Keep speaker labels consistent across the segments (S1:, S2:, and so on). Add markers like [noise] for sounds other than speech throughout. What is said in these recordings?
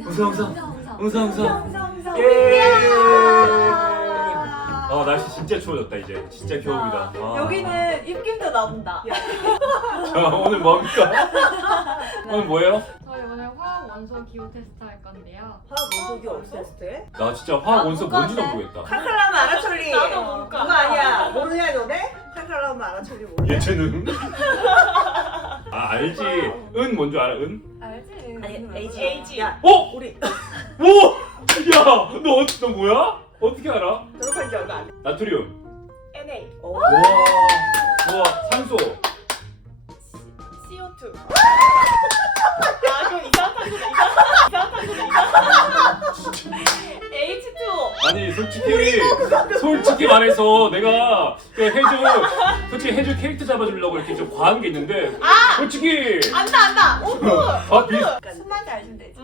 S1: 응사 응사 응사.
S2: 응사 예. 아. 아 날씨 진짜 추워졌다 이제. 진짜 겨울이다. 아. 여기는 입김도 나온다. 자 오늘 뭡니까? [laughs] 오늘 뭐예요? 저희 오늘 화학 원소 기호 테스트 할 건데요. 화학 원소기 때? 나 진짜 화학 원소 아, 뭔지도. 모르겠다. 칼칼라면 알아철리. 나도 모를까? 그거 아니야. 모르냐 너네? 칼칼라면 알아철리 모르냐? 예체능? [laughs] 아 알지. 은 뭔지 알아? 은? 알지. H. 야 어? 우리 오! 야! 너, 어- 너 뭐야? 어떻게 알아? 졸업한 지 얼마 안 돼. 나트륨. NA. 어. 우와. 우와 산소. CO2. 아 그럼 이산탄소다 이산탄소다 이산탄소다 H2O. 아니 솔직히 솔직히 말해서 내가 그 해주 솔직히 해주 캐릭터 잡아주려고 이렇게 좀 과한 게 있는데 솔직히 안다 안다. 오. 아, 비, 숨만 잘 알면 되지.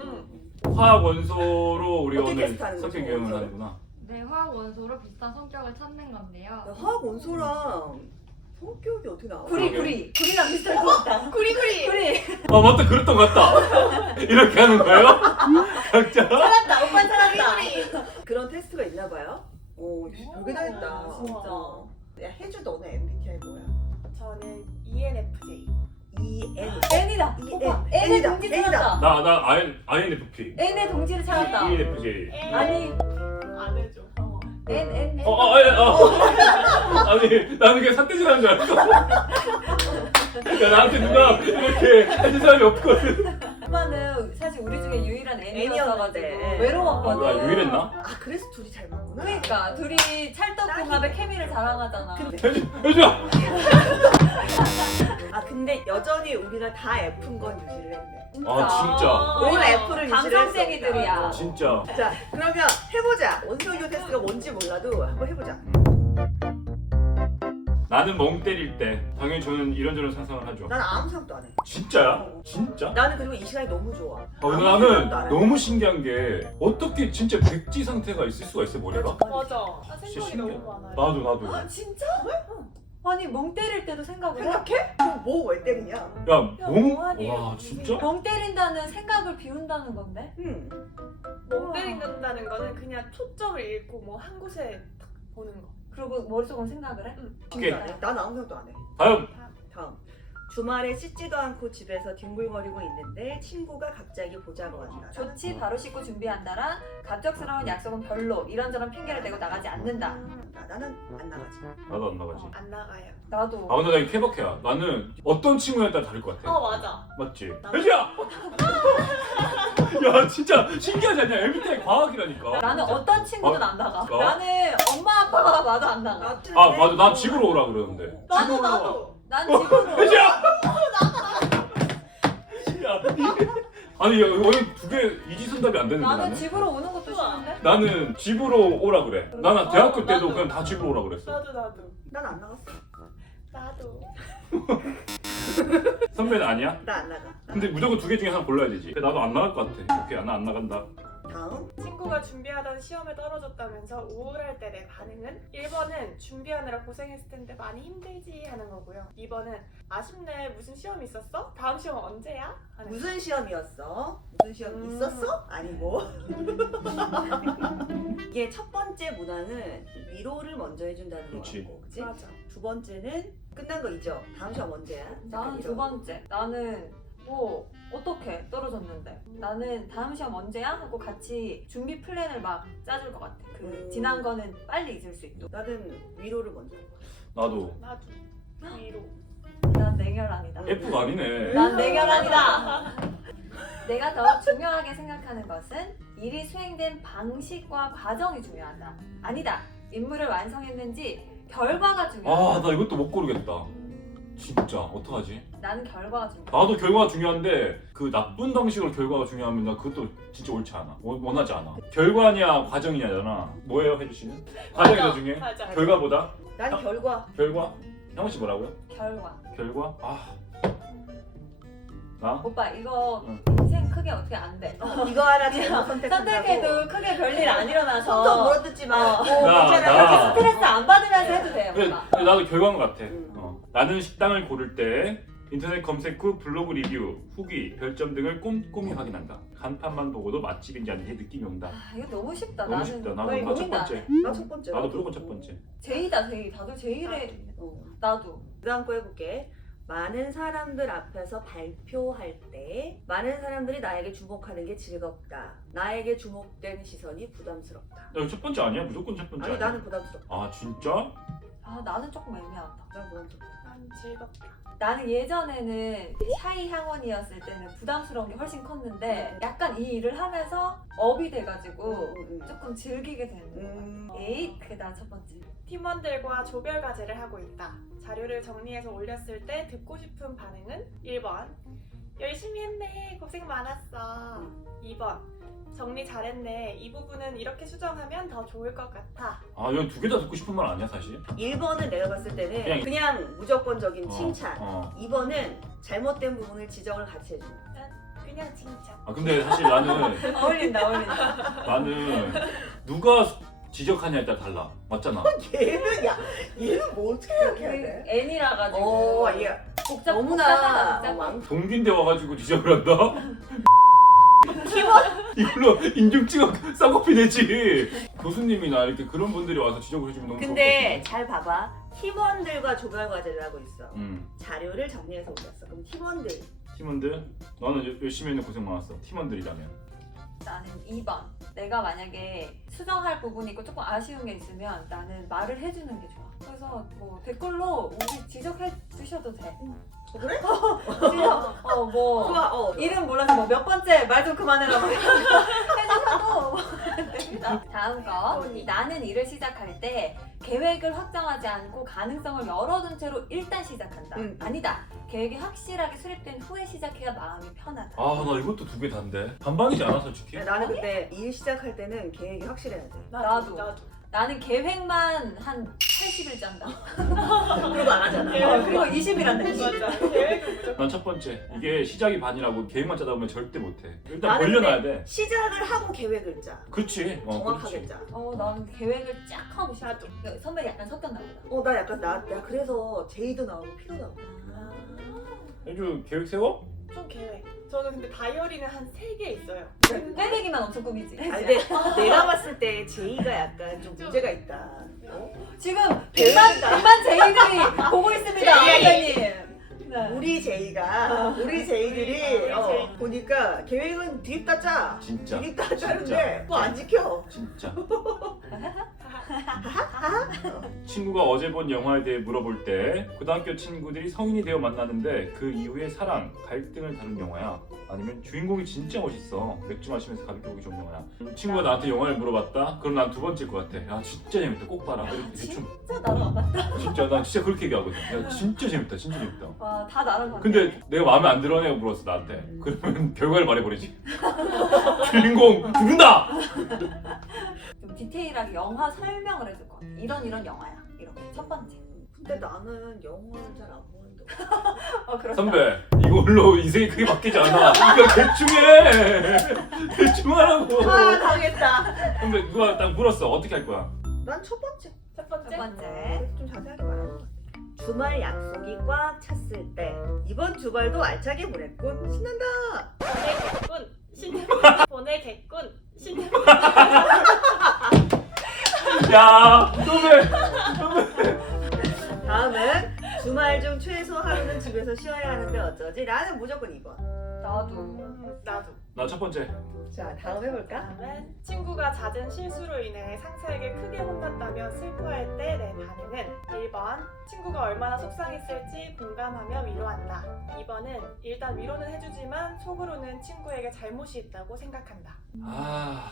S2: 화학 원소로 우리 어떻게 오늘 테스트하는 성격 거죠, 원소를? 하는구나. 네, 화학 원소로 비슷한 성격을 찾는 건데요. 화학 원소랑 성격이 어떻게 나와? 구리 구리 구리랑 비슷할 것 같다. 구리 구리. 구리. 아 맞다 그랬던 것 같다. [laughs] 이렇게 하는 거예요? 각자? 찾았다. 오빠 찾았다. 그런 테스트가 있나 봐요. 오 별게 다 했다. 진짜. 야 해주 너네 MBTI 뭐야? 저는 E ENFJ. EN. N이다. 이- 오빠 N. N의 N이다. 동지 N이다. 찾았다. 나나 IN, INFP. N의 동지를 찾았다. ENFJ. 아니. 어, N N N. 어, 어, 아니, 어. [laughs] 아니, 나는 그냥 삿대질하는 줄 알았어. 야, 나한테 누가 이렇게 해준 사람이 없거든. 오빠는 사실 우리 중에 유일한 N이었어가지고 N이었는데. 외로웠거든. 나 유일했나? 아 그래서 둘이 잘 맞구나. 그러니까 둘이 찰떡궁합의 케미를 자랑하잖아. 해주, 해주야! 아 근데 여전히 우리가 다 F인 건 유지를 했네. 아, 진짜. 올 F를 유지를 감성쟁이들이야. 했어. 진짜. 자 그러면 해보자. 원소유 테스트가 뭔지 몰라도 한번 해보자. 나는 멍 때릴 때, 당연히 저는 이런저런 상상을 하죠. 난 아무 생각도 안 해. 진짜야? 진짜? 나는 그리고 이 시간이 너무 좋아. 어, 아무 나는 생각도 안 해. 너무 신기한 게 어떻게 진짜 백지 상태가 있을 수가 있어 머리가? 맞아. 아, 진짜 생각이 신기해. 너무 많아요. 나도 나도. 아, 진짜? 아니 멍 때릴 때도 생각을 해? 생각해? 뭐왜 때리냐? 야, 뭐 멍? 하니? 와, 진짜? 멍 때린다는 생각을 비운다는 건데? 응. 멍 때린다는 거는 그냥 초점을 잃고 뭐 한 곳에 딱 보는 거. 그리고 머릿속으로 생각을 해? 오케이. 난 아무 생각도 안 해. 다음. 다음. 주말에 씻지도 않고 집에서 뒹굴거리고 있는데 친구가 갑자기 보자고 한다. 좋지 바로 씻고 준비한다랑 갑작스러운 약속은 별로 이런저런 핑계를 대고 나가지 않는다 나, 나는 안 나가지. 나도 안 나가지. 안 나가요. 나도 아 근데 나 이거 케바케야. 나는 어떤 친구에 따라 다를 것 같아. 어 맞아. 맞지? 혜지야! [laughs] 야 진짜 신기하지 않냐? MBTI 과학이라니까. 나는 어떤 친구든 안 나가 어? 나는 엄마 아빠가 봐도 안 나가 아 맞아 난 집으로 오라 그러는데. 나도. 나도. 난 집으로! 야, 아니 여기 두개 이지선답이 안 되는데 나는 나는. 집으로 오는 것도 싫은데 나는 집으로 오라 그래. 나는 어, 대학교 때도 나도. 그냥 다 집으로 오라 그랬어. 나도 나도. 난 안 나갔어. 나도. 선배는 아니야? 나 안 나가. 근데 무조건 두 개 중에 하나 골라야 되지. 근데 나도 안 나갈 것 같아. 오케이, 나안 나간다. 다음. 친구가 준비하던 시험에 떨어졌다면서 우울할 때 내 반응은 1번은 준비하느라 고생했을 텐데 많이 힘들지 하는 거고요. 2번은 아쉽네 무슨 시험 있었어? 다음 시험 언제야? 하는 무슨 시험이었어? 무슨 시험 음. 있었어? 아니고. [laughs] 이게 첫 번째 문화는 위로를 먼저 해준다는 그렇지. 거고, 그치? 맞아. 두 번째는 끝난 거 있죠. 다음 시험 언제야? 나는 두 번째 나는 뭐 어떻게 떨어졌는데 나는 다음 시험 언제야? 하고 같이 준비 플랜을 막 짜줄 것 같아 그 음. 지난 거는 빨리 잊을 수 있도록 나는 위로를 먼저. 나도. 나도. 위로. 난 내결함이다 F가 아니네. 난 내결함이다 내가 더 중요하게 생각하는 것은 일이 수행된 방식과 과정이 중요하다 아니다 임무를 완성했는지 결과가 중요하다 아, 나 이것도 못 고르겠다. 진짜 어떡하지? 나는 결과가 중요해 나도 결과가 중요한데 그 나쁜 방식으로 결과가 중요하면 나 그것도 진짜 옳지 않아. 원- 원하지 않아. 결과냐 과정이냐잖아. 뭐예요, 혜주 씨는? 과정이 더 중요해? 맞아. 결과보다? 난 어? 결과. 결과? 형우 씨 뭐라고요? 결과 결과? 아. 나? 오빠 이거 응. 인생 크게 어떻게 안 돼 이거 하나 잘못 선택한다고. 선택해도 크게 별일 안 일어나서 손도 물어뜯지 마. 어. 오, 나, 괜찮아. 나. 스트레스 안 받으면서 해도 돼요 오빠 근데 나도 결과인 것 같아. 음. 어. 나는 식당을 고를 때 인터넷 검색 후 블로그 리뷰, 후기, 별점 등을 꼼꼼히 확인한다. 간판만 보고도 맛집인지 아닌지 느낌이 온다. 아, 이거 너무 쉽다. 너무 나는 쉽다. 나첫 고민도 안 번째. 해. 나첫 번째. 나도 무조건 첫 번째. 제이다 제이. 다들 제이래. 어. 나도. 그 다음 거 해볼게. 많은 사람들 앞에서 발표할 때 많은 사람들이 나에게 주목하는 게 즐겁다. 나에게 주목되는 시선이 부담스럽다. 야, 이거 첫 번째 아니야? 무조건 첫 번째 아니 아니야? 나는 부담스럽다. 아 진짜? 아 나는 조금 애매하다. 난 부담스럽다. 난 즐겁다. 나는 예전에는 샤이 향원이었을 때는 부담스러운 게 훨씬 컸는데 약간 이 일을 하면서 업이 돼가지고 음, 음. 조금 즐기게 되는 거야. 음. 에잇 그게 난첫 번째. 팀원들과 조별 과제를 하고 있다. 자료를 정리해서 올렸을 때 듣고 싶은 반응은 1번 열심히 했네 고생 많았어 2번 정리 잘했네 이 부분은 이렇게 수정하면 더 좋을 것 같아 아 이건 두 개 다 듣고 싶은 말 아니야 사실? 1번은 내가 봤을 때는 그냥- 그냥, 무조건적인 어, 칭찬. 어. 2번은 잘못된 부분을 지적을 같이 해주는. 그냥 칭찬 아 근데 사실 나는 [laughs] 어울린다 어울린다. 나는 누가 지적하냐에 따라 달라. 맞잖아. [laughs] 얘는 야 얘는 뭐 어떻게 생각해야 돼? N이라 가지고. 어, 얘 복잡 너무나 복잡하다, 왕 동기인데 와가지고 지적을 한다? [laughs] 이걸로 인증증 쌍꺼풀 내지. 교수님이나 이렇게 그런 분들이 와서 지적을 해주면 너무 근데 좋을 잘 봐봐 팀원들과 조별 과제를 하고 있어 것. 음. 자료를 정리해서 올렸어 그럼 팀원들 팀원들 나는 여- 열심히 했는 고생 많았어. 팀원들이라면. 나는 2번. 내가 만약에 수정할 부분이 있고 조금 아쉬운 게 있으면 나는 말을 해주는 게 좋아. 그래서 뭐 댓글로 우리 지적해 주셔도 돼. 어, 그래? 지적, 어, 뭐. 좋아 어 이름 몰라서 뭐 몇 번째 말 좀 그만해라 뭐 [laughs] 해주셔도 됩니다. 다음 거 나는 일을 시작할 때 계획을 확정하지 않고 가능성을 열어둔 채로 일단 시작한다. 음. 아니다. 계획이 확실하게 수립된 후에 시작해야 마음이 편하다. 아 나 이것도 두개 다인데. 반반이지 않아 솔직히? 나는 근데 일 시작할 때는 계획이 확실해야 돼 나도. 나도 나는 계획만 한 80일 짠다. [laughs] 그러고 안 하잖아 어, 그리고 20일 한다. 20일. 맞아 계획은 무조건 난 첫 번째 이게 시작이 반이라고 계획만 짜다 보면 절대 못해. 일단 나는 벌려놔야 돼. 시작을 하고 계획을 짜 그렇지. 어, 정확하게 그렇지. 짜 어, 나는 계획을 쫙 하고 싶어. 나도. 선배 약간 섞였나 보다. 어, 나 약간 나, 나 그래서 제이도 나오고 피도 나오고. 요즘 계획 세워? 좀 계획 저는 근데 다이어리는 한 3개 있어요 빼내기만 엄청 꾸미지. 아, 근데 내가 봤을 때 제이가 약간 좀 문제가 있다. 어? 지금 100만, 100만 제이들이 보고 있습니다, 제이. 원장님. 네. 우리 제이가 우리 제이들이 우리 어, 제이. 보니까 계획은 뒤입다 짜. 진짜. 뒤입다 짜는데 그거 안 지켜. 진짜. [laughs] 친구가 어제 본 영화에 대해 물어볼 때 고등학교 친구들이 성인이 되어 만나는데 그 이후에 사랑, 갈등을 다룬 영화야. 아니면 주인공이 진짜 멋있어. 맥주 마시면서 가볍게 보기 좋은 영화야. 친구가 나한테 영화를 물어봤다? 그럼 난 두 번째일 것 같아. 야 진짜 재밌다. 꼭 봐라. 이렇게 대충. 진짜 나랑 안 맞다. 진짜 난 진짜 그렇게 얘기하거든. 야 진짜 재밌다. 진짜 재밌다. 와, 다 나랑 맞네. 근데 내가 마음에 안 들어 내가 물었어 나한테. 그러면 [laughs] 결과를 말해버리지. [laughs] 주인공 죽는다. 좀 디테일하게 영화 설명을 해줄 것 같아. 이런 이런 영화야. 이렇게 첫 번째. 근데 나는 영화를 잘 안 보는데. [laughs] 어, 그렇다. 선배 이걸로 인생이 크게 바뀌지 않아. 그러니까 대충 해. 대충 하라고. 아 당했다. 선배 누가 딱 물었어. 어떻게 할 거야? 난 첫 번째. 첫 번째 첫 번째. 좀 자세하게 말할게. 주말 약속이 꽉 찼을 때 이번 주말도 알차게 보냈군. 신난다. 보내겠군. 신년 보내겠군. 신년 [laughs] 야 선배. 다음은 주말 중 최소 하루는 집에서 쉬어야 하는데 어쩌지? 나는 무조건 2번. 나도. 음, 나도 나 첫 번째. 자 다음 해볼까? 다음은 친구가 잦은 실수로 인해 상사에게 크게 혼났다며 슬퍼할 때 내 반응은 1번 친구가 얼마나 속상했을지 공감하며 위로한다 2번은 일단 위로는 해주지만 속으로는 친구에게 잘못이 있다고 생각한다 아.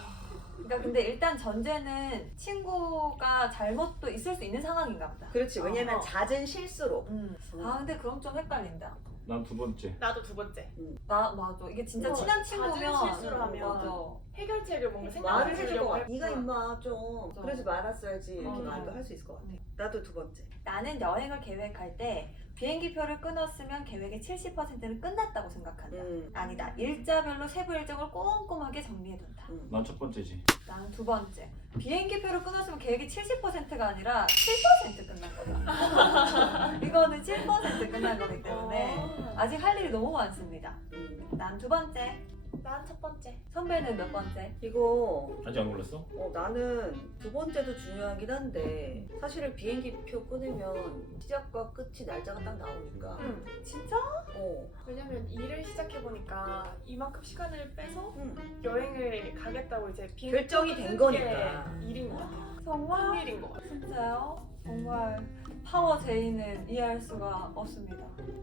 S2: 그러니까 근데 일단 전제는 친구가 잘못도 있을 수 있는 상황인가 보다. 그렇지 왜냐면 어. 잦은 실수로 음. 아 근데 그럼 좀 헷갈린다. 난 두 번째. 나도 두 번째 나 맞아. 이게 진짜 어, 친한 친구면 실수를 하면 맞아. 해결 피부관리책을 뭔가 생각해 말을 해줄 것 주려고 같아. 네가 임마 좀 맞아. 그러지 말았어야지 이렇게 어. 말도 할 수 있을 것 같아. 나도 두 번째. 나는 여행을 계획할 때 비행기표를 끊었으면 계획의 70%는 끝났다고 생각한다. 음. 아니다. 일자별로 세부 일정을 꼼꼼하게 정리해둔다. 음. 난 첫 번째지. 나는 두 번째. 비행기표를 끊었으면 계획이 70%가 아니라 7% 끝난 거다. [laughs] 이거는 7% 끝난 거기 때문에 어. 아직 할 일이 너무 많습니다. 음. 난 두 번째. 난 첫 번째. 선배는 몇 번째? 이거 아직 안 골랐어? 어, 나는 두 번째도 중요하긴 한데 사실은 비행기 표 끊으면 시작과 끝이 날짜가 딱 나오니까 응. 진짜? 어, 왜냐면 일을 시작해 보니까 이만큼 시간을 빼서 음. 여행을 가겠다고 이제 비행기 결정이 끊는 된게 거니까. 일인 것 같아. 정말? 큰 일인 것 같아. 진짜요? 정말 파워 제이는 이해할 수가 없습니다.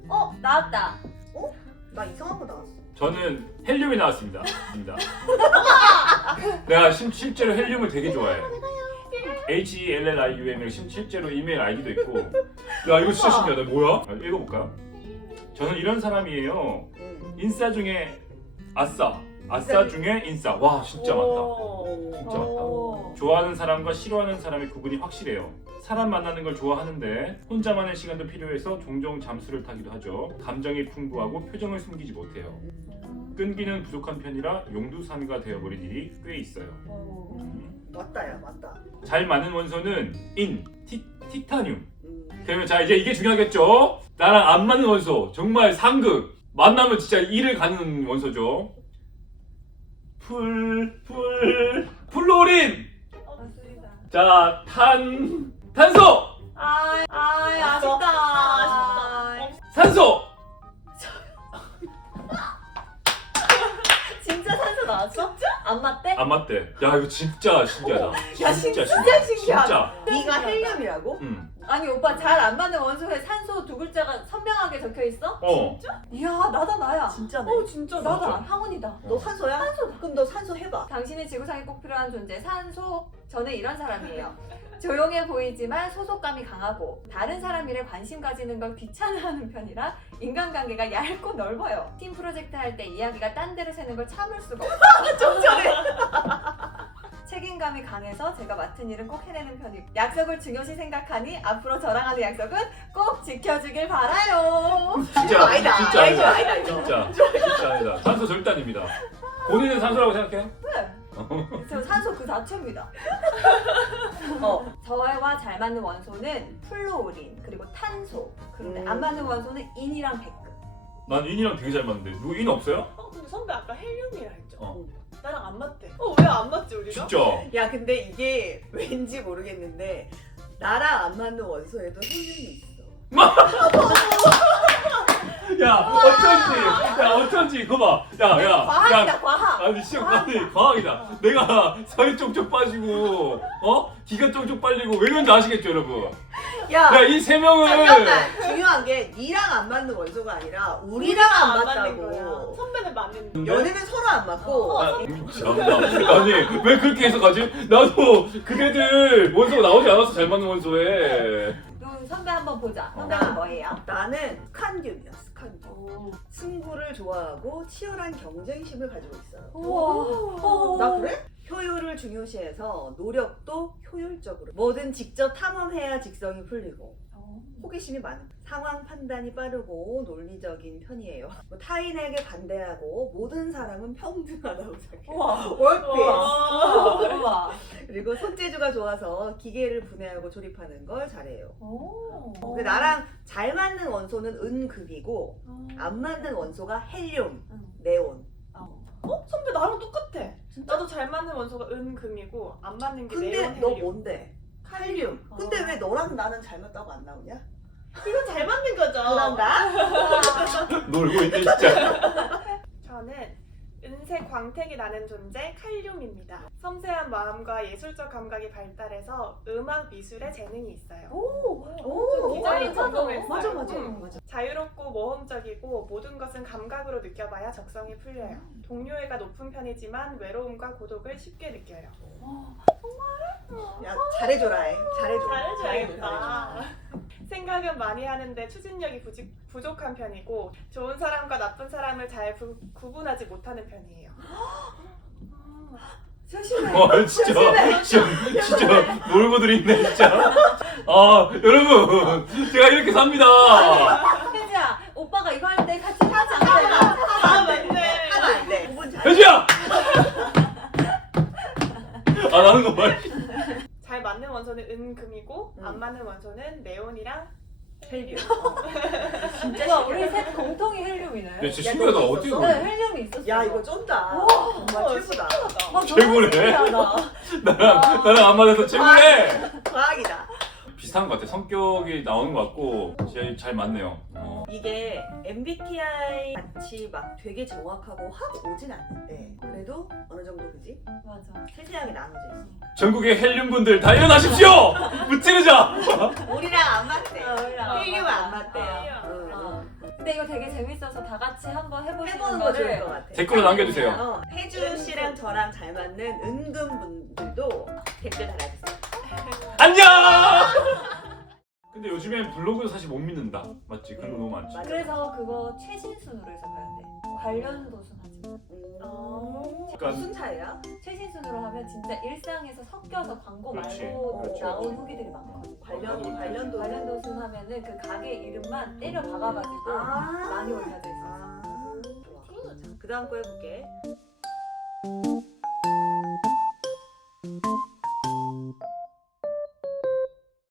S2: 어 나왔다. 나 이상한 거 나왔어. 저는 헬륨이 나왔습니다. 입니다. 내가 심, 실제로 헬륨을 되게 좋아해. H E L L I U M을 심 실제로 이메일 아이디도 있고. 야 이거 진짜 신기하다. 뭐야? 아, 읽어볼까? 저는 이런 사람이에요. 음. 인싸 중에 아싸, 아싸 중에 인싸. 와 진짜. 오. 진짜. 오. 좋아하는 사람과 싫어하는 사람의 구분이 확실해요. 사람 만나는 걸 좋아하는데 혼자만의 시간도 필요해서 종종 잠수를 타기도 하죠. 감정이 풍부하고 표정을 숨기지 못해요. 끈기는 부족한 편이라 용두사미가 되어버린 일이 꽤 있어요. 오. 음. 맞다야, 맞다. 잘 맞는 원소는 인, 티, 티타늄. 음. 그러면 자 이제 이게 중요하겠죠? 나랑 안 맞는 원소 정말 상극 만나면 진짜 이를 가는 원소죠. 풀, 풀, 플로린. 맞습니다. 자, 탄, 탄소, 아, 아, 아쉽다. 아쉽다. 산소. [laughs] 진짜 산소 나왔어? 진짜? 안 맞대? 안 맞대. 야 이거 진짜 신기하다. 야, 진짜 진짜 신기하다. 네가 헬륨이라고? 음. 아니 오빠 잘 안 맞는 원소에 산소 두 글자가 선명하게 적혀 있어? 어. 이야 나다 나야. 진짜네. 어 진짜 나다 진짜. 항훈이다. 너 산소야? 산소다. 그럼 너 산소 해봐. 당신이 지구상에 꼭 필요한 존재 산소. 저는 이런 사람이에요. 조용해 보이지만 소속감이 강하고 다른 사람 일에 관심 가지는 걸 귀찮아하는 편이라 인간관계가 얇고 넓어요. 팀 프로젝트 할 때 이야기가 딴 데로 새는 걸 참을 수가 없어요. [laughs] 좀 전에. [laughs] 책임감이 강해서 제가 맡은 일은 꼭 해내는 편이고 약속을 중요시 생각하니 앞으로 저랑 하는 약속은 꼭 지켜주길 바라요. 진짜 아니다. 진짜 아니다. 아니다, 이거. 진짜 진짜 아니다. 산소 절대 아닙니다. 본인은 산소라고 생각해요? 네. 저 산소 그 자체입니다. 어. 저와 잘 맞는 원소는 플로우린 그리고 탄소. 그런데 음. 안 맞는 원소는 인이랑 백금. 난 인이랑 되게 잘 맞는데 누구 인 없어요? 어 근데 선배 아까 헬륨이라 했죠? 어. 나랑 안 맞대. 어 왜 안 맞지 우리가? 진짜. 야, 근데 이게 왠지 모르겠는데 나랑 안 맞는 원소에도 헬륨이 있어. [laughs] 야 어쩐지 야 어쩐지 그거 봐. 야 야. 과학이다 야. 과학. 아니 진짜 아니 과학이다. 내가 살이 쪽쪽 빠지고 어 기가 쪽쪽 빨리고 왜 그런지 아시겠죠 여러분? 야, 야 이 세 명을 잠깐만. 중요한 게 니랑 안 맞는 원소가 아니라 우리랑 안 맞는 거야. 맞다고. 선배는 맞는. 연애는 서로 안 맞고 아, 참나. 아니 왜 그렇게 해석하지? 나도 그대들 원소가 나오지 않았어 잘 맞는 원소에. 그럼 선배 한번 보자. 어. 선배는 뭐예요? 나는 스칸듐. 승부를 좋아하고 치열한 경쟁심을 가지고 있어요. 우와. 나 그래? 효율을 중요시해서 노력도 효율적으로 뭐든 직접 탐험해야 직성이 풀리고 호기심이 많은 상황 판단이 빠르고 논리적인 편이에요. 뭐 타인에게 반대하고 모든 사람은 평등하다고 생각해요. 월피스. 와. [laughs] 우와. 그리고 손재주가 좋아서 기계를 분해하고 조립하는 걸 잘해요. 오. 근데 나랑 잘 맞는 원소는 은금이고 안 맞는 원소가 헬륨, 응. 네온. 어 선배 나랑 똑같아. 나도 잘 맞는 원소가 은금이고 안 맞는 게 근데 네온 너 헬륨. 뭔데? 칼륨. 근데 어. 왜 너랑 나는 잘 맞다고 안 나오냐? 이건 잘 맞는 거죠. 그런가? [laughs] 놀고 있네 진짜. [laughs] 저는 은색 광택이 나는 존재 칼륨입니다. 섬세한 마음과 예술적 감각이 발달해서 음악 미술에 재능이 있어요. 오. 오, 디자인 맞아, 전공을 했어요. 맞아, 맞아, 음. 맞아. 자유롭고 모험적이고 모든 것은 감각으로 느껴봐야 적성이 풀려요. 동료애가 높은 편이지만 외로움과 고독을 쉽게 느껴요. 야 잘해줘라, 해. 잘해줘. 잘해줘야겠다. 생각은 많이 하는데 추진력이 부직, 부족한 편이고 좋은 사람과 나쁜 사람을 잘 부- 구분하지 못하는 편이에요. [gasps] 와 진짜 진짜 진짜 놀고 들 있네 진짜. 아 여러분 제가 이렇게 삽니다. 안 맞는 원소는 네온이랑 헬륨. [laughs] 진짜 우와, 우리 셋 공통이 헬륨이네. 야 진짜 야, 신기하다 어떻게 있었어? 그래? 네, 헬륨이 있었어. 야 이거 쫀다. 와, 정말 어, 최고다. 아, 너무 최고네. 신기하다. [laughs] 나랑 나랑 안 맞아서 최고네. 과학이다. 비슷한 것 같아. 성격이 나오는 것 같고 진짜 잘 맞네요. 어. 이게 MBTI 같이 막 되게 정확하고 확 오진 않는데 그래도 어느 정도 그지? 맞아. 세세하게 나눠져 있어. 전국의 헬륨 분들 다 일어나십시오. [laughs] 무찌르자. 우리랑 안 맞대. 안 헬륨. 안 맞대. 어. 응, 어. 응. 근데 이거 되게 재밌어서 다 같이 한번 해보시는 해보는 거 좋을 거를 것 같아. 댓글로 남겨주세요. 어, 혜주 씨랑 저랑 잘 맞는 은근 분들도 댓글 달아주세요. 안녕. 근데 요즘엔 블로그도 사실 못 믿는다. 맞지? 글로 너무 많지. 그래서 그거 최신 순으로 해서 가야 돼. 관련 도 순 하지 마. 음. 그러니까 무슨 차이야? 최신 순으로 하면 진짜 일상에서 섞여서 광고 그렇지, 말고 그렇지. 나온 후기들이 많거든. 관련 나도 관련도 관련 도 순 하면은 그 가게 이름만 때려 박아가지고 아 많이 올려져 있어. 아. 그 다음 거 해볼게.